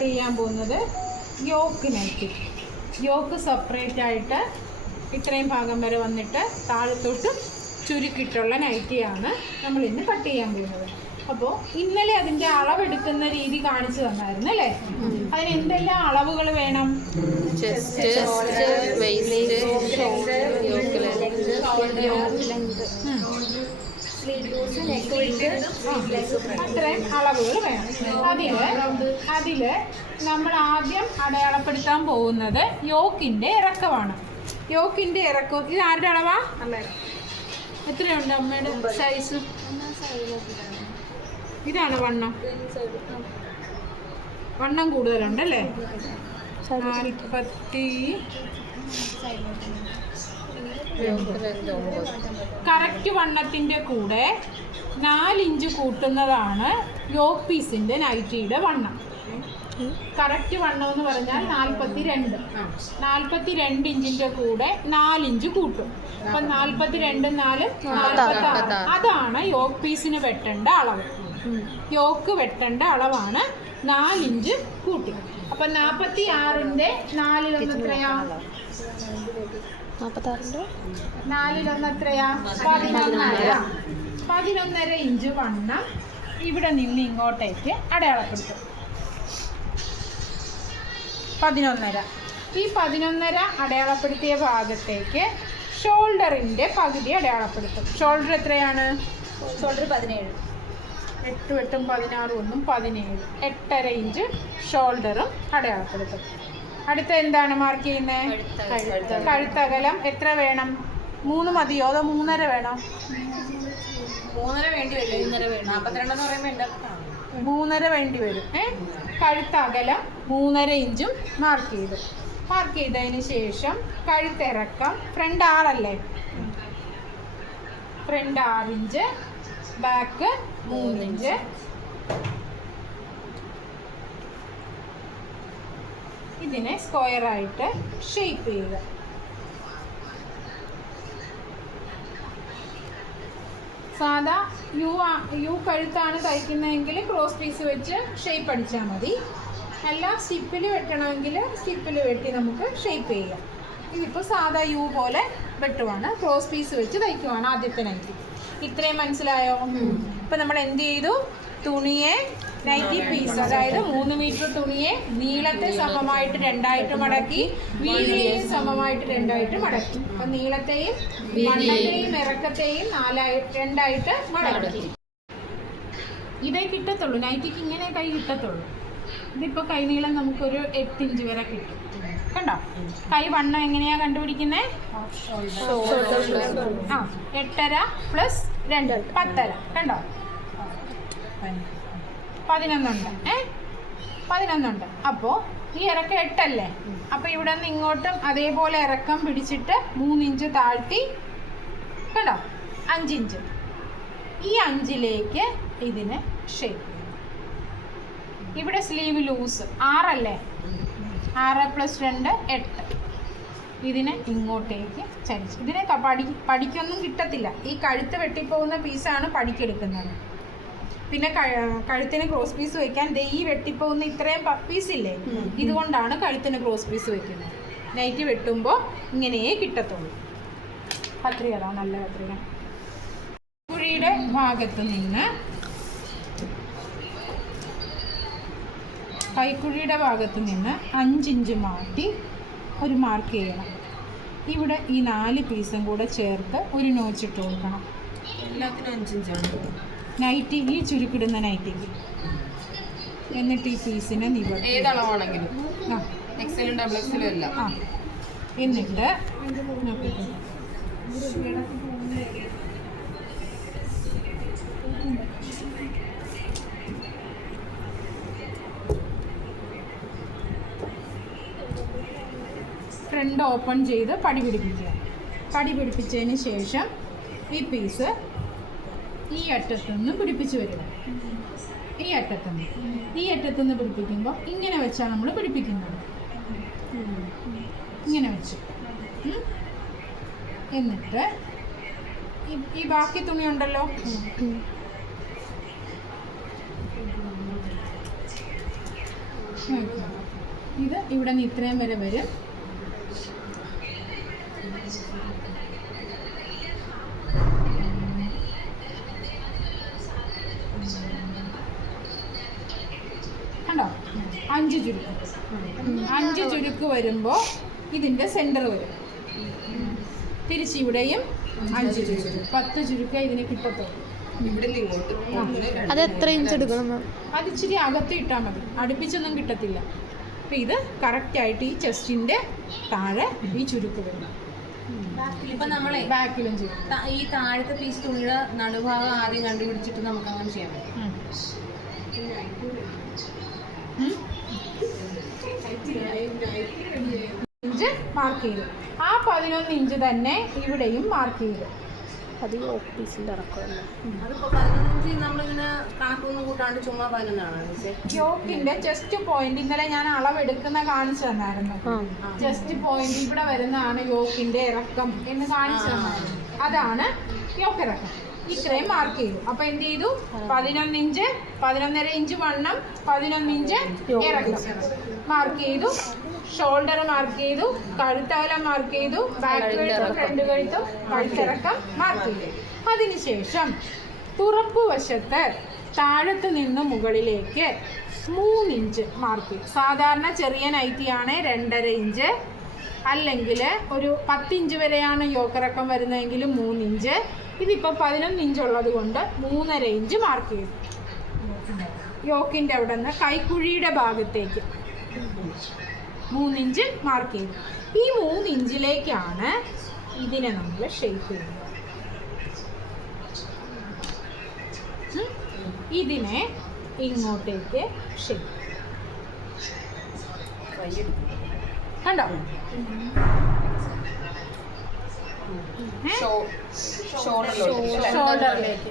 Cut ചെയ്യാൻ പോകുന്നത് yoke nightie. Yoke separate ആയിട്ട് ഇത്രയും ഭാഗം വരെ വന്നിട്ട് താഴത്തോട്ടും ചുരുക്കിയിട്ടുള്ള നൈറ്റിയാണ് നമ്മൾ ഇന്ന് കട്ട് ചെയ്യാൻ പോകുന്നത്. അപ്പോൾ ഇന്നലെ അതിൻ്റെ അളവെടുക്കുന്ന രീതി കാണിച്ചു തന്നായിരുന്നു അല്ലേ? അതിന് എന്തെല്ലാം അളവുകൾ വേണം? അത്രയും അളവുകൾ വേണം. അതില് നമ്മൾ ആദ്യം അടയാളപ്പെടുത്താൻ പോകുന്നത് യോക്കിൻ്റെ ഇറക്കമാണ്. യോക്കിൻ്റെ ഇറക്കം ഇത് ആരുടെ അളവാ? എത്രയുണ്ട് അമ്മയുടെ സൈസ്? ഇതാണ് വണ്ണം. വണ്ണം കൂടുതലുണ്ടല്ലേ? 40 കറക്റ്റ് വണ്ണത്തിൻ്റെ കൂടെ 4 ഇഞ്ച് കൂട്ടുന്നതാണ് യോക്ക് പീസിൻ്റെ നൈറ്റിയുടെ വണ്ണം. കറക്റ്റ് വണ്ണം എന്ന് പറഞ്ഞാൽ 42 ഇഞ്ചിൻ്റെ കൂടെ 4 ഇഞ്ച് കൂട്ടും. അപ്പം 42 4 46. അതാണ് യോക്ക് പീസിന് വെട്ടേണ്ട അളവ്. യോക്ക് വെട്ടേണ്ട അളവാണ് 4 ഇഞ്ച് കൂട്ടി. അപ്പം 46ന്റെ 4 എത്രയാ? 4 എത്രയാ? 11.5 ഇഞ്ച് വണ്ണം ഇവിടെ നിന്ന് ഇങ്ങോട്ടേക്ക് അടയാളപ്പെടുത്തും. 11.5. ഈ 11.5 അടയാളപ്പെടുത്തിയ ഭാഗത്തേക്ക് ഷോൾഡറിൻ്റെ പകുതി അടയാളപ്പെടുത്തും. ഷോൾഡർ എത്രയാണ്? ഷോൾഡർ 17. 8 8 16 1 17. 8.5 ഇഞ്ച് ഷോൾഡറും അടയാളപ്പെടുത്തും. അടുത്ത എന്താണ് മാർക്ക് ചെയ്യുന്നത്? കഴുത്തകലം എത്ര വേണം? 3 മതിയോ അതോ 3.5 വേണോ? 3.5 വേണ്ടി വരും. 42 എന്ന് പറയുമ്പോൾ 3.5 വേണ്ടി വരും. കഴുത്തകലം 3.5 ഇഞ്ചും മാർക്ക് ചെയ്തു. മാർക്ക് ചെയ്തതിന് ശേഷം കഴുത്തിറക്കം ഫ്രണ്ട് 6 അല്ലേ? Front 6 inch, back 3 inch. ഇതിനെ സ്ക്വയറായിട്ട് ഷേപ്പ് ചെയ്യുക. സാധാ യു കഴുത്താണ് തയ്ക്കുന്നതെങ്കിൽ ക്രോസ് പീസ് വെച്ച് ഷേപ്പ് അടിച്ചാൽ മതി. അല്ല സ്റ്റിപ്പിൽ വെട്ടണമെങ്കിൽ സ്റ്റിപ്പിൽ വെട്ടി നമുക്ക് ഷേപ്പ് ചെയ്യാം. ഇതിപ്പോൾ സാധാ യു പോലെ വെട്ടുവാണ്, ക്രോസ് പീസ് വെച്ച് തയ്ക്കുവാണ് ആദ്യത്തെ നൈറ്റി. ഇത്രയും മനസ്സിലായോ? ഇപ്പം നമ്മൾ എന്ത് ചെയ്തു? തുണിയെ നൈറ്റി പീസ്, അതായത് 3 മീറ്റർ തുണിയെ നീളത്തെ സമമായിട്ട് 2ആയിട്ട് മടക്കി, വീതിയെയും സമമായിട്ട് 2ആയിട്ട് മടക്കി. അപ്പം നീളത്തെയും വണ്ണത്തെയും ഇറക്കത്തെയും 2ആയിട്ട് മടക്കി. ഇതേ കിട്ടത്തുള്ളൂ, നൈറ്റിക്ക് ഇങ്ങനെ കൈ കിട്ടത്തുള്ളൂ. ഇതിപ്പോൾ കൈനീളം നമുക്കൊരു 8 ഇഞ്ച് വരെ കിട്ടും. കണ്ടോ? കൈ വണ്ണം എങ്ങനെയാ കണ്ടുപിടിക്കുന്നത്? 8.5 പ്ലസ് 2 10.5. കണ്ടോ? 11 ഉണ്ട്. അപ്പോൾ ഈ ഇറക്കം 8 അല്ലേ? അപ്പോൾ ഇവിടെ നിന്ന് ഇങ്ങോട്ടും അതേപോലെ ഇറക്കം പിടിച്ചിട്ട് 3 ഇഞ്ച് താഴ്ത്തി, കണ്ടോ? 5 ഇഞ്ച്. ഈ 5ലേക്ക് ഇതിന് ഷേപ്പ്. ഇവിടെ സ്ലീവ് ലൂസ് 6 അല്ലേ? 6 പ്ലസ് 2 8. ഇതിനെ ഇങ്ങോട്ടേക്ക് ചരിച്ച്. ഇതിനെ പടിക്കൊന്നും കിട്ടത്തില്ല. ഈ കഴുത്ത് വെട്ടിപ്പോകുന്ന പീസാണ് പടിക്കെടുക്കുന്നത്. പിന്നെ കഴുത്തിന് ക്രോസ് പീസ് വയ്ക്കാൻ ഈ വെട്ടിപ്പോകുന്ന ഇത്രയും പീസില്ലേ, ഇതുകൊണ്ടാണ് കഴുത്തിന് ക്രോസ് പീസ് വയ്ക്കുന്നത്. നൈറ്റി വെട്ടുമ്പോൾ ഇങ്ങനെയേ കിട്ടത്തുള്ളൂ. കത്രികതാണ്, നല്ല കത്രിക. കുഴിയുടെ ഭാഗത്ത് നിന്ന് കൈക്കുഴിയുടെ ഭാഗത്ത് നിന്ന് 5 ഇഞ്ച് മാറ്റി ഒരു മാർക്ക് ചെയ്യണം. ഇവിടെ ഈ 4 പീസും കൂടെ ചേർത്ത് ഒരു നോച്ചിട്ട് കൊടുക്കണം. എല്ലാത്തിനും 5 ഇഞ്ചാണ് നൈറ്റി, ഈ ചുരുക്കിടുന്ന നൈറ്റിക്ക്. എന്നിട്ട് ഈ പീസിനെ നിവർത്തി, ഏതളവാണെങ്കിലും എക്സലും ഡബിൾ എക്സലും എല്ലാം. എന്നിട്ട് ഫ്രണ്ട് ഓപ്പൺ ചെയ്ത് പടി പിടിപ്പിക്കുക. പടി പിടിപ്പിച്ചതിന് ശേഷം ഈ പീസ് ഈ അറ്റത്തുനിന്ന് പിടിപ്പിച്ച് വരിക. ഈ അറ്റത്തുനിന്ന് പിടിപ്പിക്കുമ്പോൾ ഇങ്ങനെ വെച്ചാണ് നമ്മൾ പിടിപ്പിക്കുന്നത്. ഇങ്ങനെ വെച്ച് എന്നിട്ട് ഈ ബാക്കി തുണി ഉണ്ടല്ലോ, ഇത് ഇവിടെ നിന്ന് ഇത്രയും വരെ വരും. കണ്ടോ 5 ചുരുക്ക്. 5 ചുരുക്ക് വരുമ്പോൾ ഇതിൻ്റെ സെൻറ്റർ വരും. തിരിച്ചിവിടെയും 5 ചുരുക്ക്. 10 ചുരുക്കേ ഇതിന് കിട്ടത്തുള്ളൂ. അത് എത്ര ഇഞ്ച് എടുക്കണം? അത് ഇച്ചിരി അകത്ത് ഇട്ടാൽ മതി, അടുപ്പിച്ചൊന്നും കിട്ടത്തില്ല. അപ്പം ഇത് കറക്റ്റായിട്ട് ഈ ചെസ്റ്റിൻ്റെ താഴെ ഈ ചുരുക്ക് വരും. ഇപ്പൊ നമ്മളെ ബാക്കിലും ചുരുക്ക്. ഈ താഴത്തെ പീസ് തുണിയുടെ നടുഭാഗം ആദ്യം കണ്ടുപിടിച്ചിട്ട് നമുക്ക് അങ്ങനെ ചെയ്യാൻ പറ്റും. ഇഞ്ച് മാർക്ക് ചെയ്തു. ആ 11 ഇഞ്ച് തന്നെ ഇവിടെയും മാർക്ക് ചെയ്തു. അത് ഈ ഓഫീസിൻ്റെ ഇറക്കമല്ലേ? അതിപ്പോ 15 നമ്മളിങ്ങനെ കണക്കൊന്നും കൂട്ടാണ്ട് ചുമ്മാ 11 യോക്കിന്റെ ചെസ്റ്റ് പോയിന്റ് ഇന്നലെ ഞാൻ അളവെടുക്കുന്ന കാണിച്ചു തന്നായിരുന്നു. ചെസ്റ്റ് പോയിന്റ് ഇവിടെ വരുന്നതാണ് യോക്കിന്റെ ഇറക്കം എന്ന് കാണിച്ചു തന്നായിരുന്നു. അതാണ് യോക്ക് ഇറക്കം. ഇത്രയും മാർക്ക് ചെയ്തു. അപ്പൊ എന്ത് ചെയ്തു? 11 ഇഞ്ച്, 11.5 ഇഞ്ച് വണ്ണം, 11 ഇഞ്ച് ഇറക്കം മാർക്ക് ചെയ്തു. ഷോൾഡർ മാർക്ക് ചെയ്തു, കഴുത്തകലം മാർക്ക് ചെയ്തു, ബാക്ക് കഴുത്തും ഫ്രണ്ട് കഴുത്തും കഴുത്തിറക്കം മാർക്ക് ചെയ്തു. അതിനുശേഷം തുറപ്പ് വശത്ത് താഴത്ത് നിന്ന് മുകളിലേക്ക് 3 ഇഞ്ച് മാർക്ക് ചെയ്തു. സാധാരണ ചെറിയ നൈറ്റിയാണ് 2.5 ഇഞ്ച്, അല്ലെങ്കിൽ ഒരു 10 ഇഞ്ച് വരെയാണ് യോക്കിറക്കം വരുന്നതെങ്കിൽ 3 ഇഞ്ച്. ഇതിപ്പോൾ 11 ഇഞ്ച് ഉള്ളത് കൊണ്ട് 3.5 ഇഞ്ച് മാർക്ക് ചെയ്തു. യോക്കിൻ്റെ അവിടെ നിന്ന് കൈക്കുഴിയുടെ ഭാഗത്തേക്ക് 3 ഇഞ്ച് മാർക്ക് ചെയ്തു. ഈ 3 ഇഞ്ചിലേക്കാണ് ഇതിനെ നമ്മൾ ഷേപ്പ് ചെയ്യുന്നത്. ഇതിനെ ഇങ്ങോട്ടേക്ക് ഷേപ്പ് കണ്ടോ? ഷോൾഡറിലേക്ക്.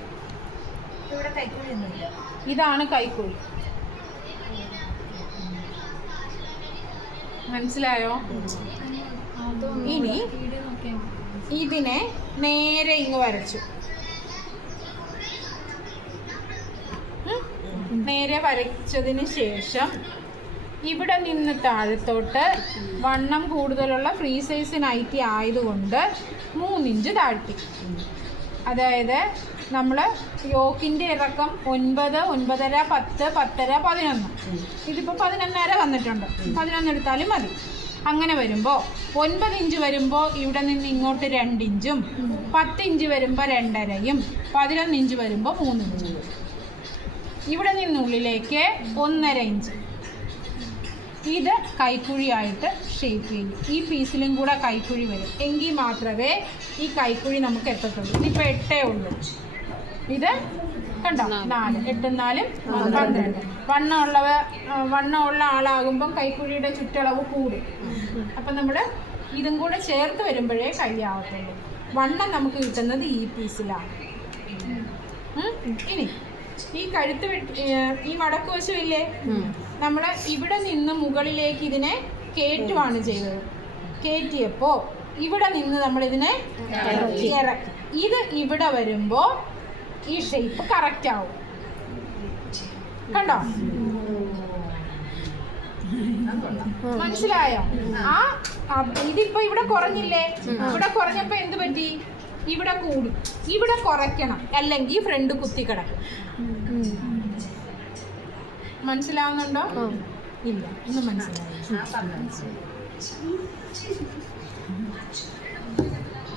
ഇതാണ് കൈക്കുഴി. മനസ്സിലായോ? ഇനി ഇതിനെ നേരെ ഇങ്ങ് വരച്ചു. നേരെ വരച്ചതിന് ശേഷം ഇവിടെ നിന്ന് താഴത്തോട്ട് വണ്ണം കൂടുതലുള്ള ഫ്രീ സൈസ് നൈറ്റി ആയതുകൊണ്ട് 3 ഇഞ്ച് താഴ്ത്തി. അതായത് നമ്മൾ യോക്കിൻ്റെ ഇറക്കം 9, 9.5, 10, 10.5, 11. ഇതിപ്പോൾ 11.5 വന്നിട്ടുണ്ട്. 11 എടുത്താലും മതി. അങ്ങനെ വരുമ്പോൾ 9 ഇഞ്ച് വരുമ്പോൾ ഇവിടെ നിന്ന് ഇങ്ങോട്ട് 2 ഇഞ്ചും, 10 ഇഞ്ച് വരുമ്പോൾ 2.5യും, 11 ഇഞ്ച് വരുമ്പോൾ 3 ഇഞ്ചും. ഇവിടെ നിന്നുള്ളിലേക്ക് 1.5 ഇഞ്ച്. ഇത് കൈക്കുഴിയായിട്ട് ഷേപ്പ് ചെയ്യും. ഈ പീസിലും കൂടെ കൈക്കുഴി വരും. എങ്കിൽ മാത്രമേ ഈ കൈക്കുഴി നമുക്ക് എത്തത്തുള്ളൂ. ഇതിപ്പോൾ 8 ഉള്ളൂ. ഇത് കണ്ടോ 4, 8, 4, 12. വണ്ണമുള്ള ആളാകുമ്പം കൈക്കുഴിയുടെ ചുറ്റളവ് കൂടും. അപ്പം നമ്മൾ ഇതും കൂടെ ചേർത്ത് വരുമ്പോഴേ കൈയാവത്തുള്ളൂ. വണ്ണം നമുക്ക് കിട്ടുന്നത് ഈ പീസിലാണ്. ഇനി ഈ കഴുത്ത് ഈ മടക്ക് വശമില്ലേ, നമ്മൾ ഇവിടെ നിന്ന് മുകളിലേക്ക് ഇതിനെ കയറ്റുവാണ് ചെയ്തത്. കയറ്റിയപ്പോൾ ഇവിടെ നിന്ന് നമ്മളിതിനെ ഇറക്കി. ഇത് ഇവിടെ വരുമ്പോൾ ഈ ഷേപ്പ് കറക്റ്റ് ആവും. കണ്ടോ? മനസ്സിലായോ? ഇതിപ്പോ ഇവിടെ കുറഞ്ഞില്ലേ? ഇവിടെ കുറഞ്ഞപ്പോ എന്ത് പറ്റി? ഇവിടെ കൂടി. ഇവിടെ കുറയ്ക്കണം, അല്ലെങ്കിൽ ഫ്രണ്ട് കുത്തി കിടക്കും. മനസ്സിലാവുന്നുണ്ടോ? ഇല്ല, ഒന്നും മനസ്സിലായി.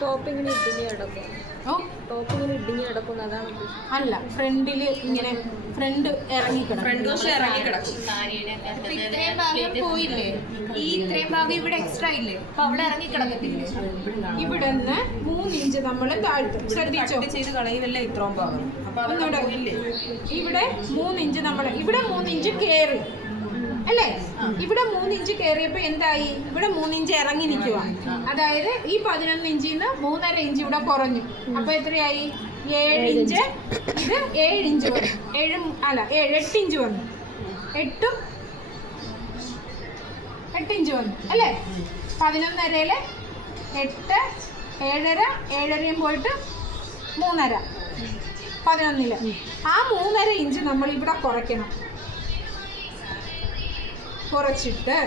ടോപ്പിങ്ങിന് ഇടിഞ്ഞ് കിടക്കും. ടോപ്പിങ്ങിന് ഇടിഞ്ഞ് കിടക്കും. അതാണ് അല്ല, ഫ്രണ്ടിൽ ഇങ്ങനെ ഫ്രണ്ട് ഇറങ്ങിക്കിടക്കും. ഫ്രണ്ട് വശം ഇറങ്ങിക്കിടക്കും. ഇത്രയും ഭാഗം പോയില്ലേ? ഈ ഇത്രയും ഭാഗം ഇവിടെ എക്സ്ട്രാ ഇല്ലേ? അപ്പൊ അവിടെ ഇറങ്ങിക്കിടക്കത്തില്ലേ? ഇവിടെ നിന്ന് 3 ഇഞ്ച് നമ്മൾ താഴ്ത്തും. ശ്രദ്ധിച്ചോ? ചെയ്ത് കളയുമല്ലേ ഇത്രയും ഭാഗം. അപ്പൊ ഇവിടെ 3 ഇഞ്ച് നമ്മൾ ഇവിടെ 3 ഇഞ്ച് കയറി അല്ലേ? ഇവിടെ 3 ഇഞ്ച് കയറിയപ്പോ എന്തായി? ഇവിടെ 3 ഇഞ്ച് ഇറങ്ങി നിൽക്കുക. അതായത് ഈ 11 ഇഞ്ചിൽ നിന്ന് 3.5 ഇഞ്ച് ഇവിടെ കുറഞ്ഞു. അപ്പൊ എത്രയായി? 7 ഇഞ്ച്. ഇത് 7 ഇഞ്ച് വന്നു. 8 ഇഞ്ച് വന്നു. 8 ഇഞ്ച് വന്നു അല്ലേ? 11.5 8, 7.5, 7.5 പോയിട്ട് 3.5, 11. ആ 3.5 ഇഞ്ച് നമ്മൾ ഇവിടെ കുറയ്ക്കണം. കുറച്ചിട്ട്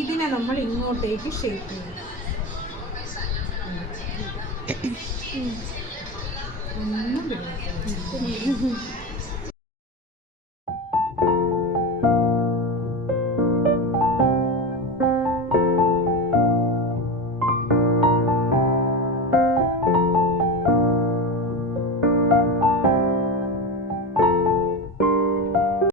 ഇതിനെ നമ്മൾ ഇങ്ങോട്ടേക്ക് ഷേപ്പ് ചെയ്യും. ഒന്നും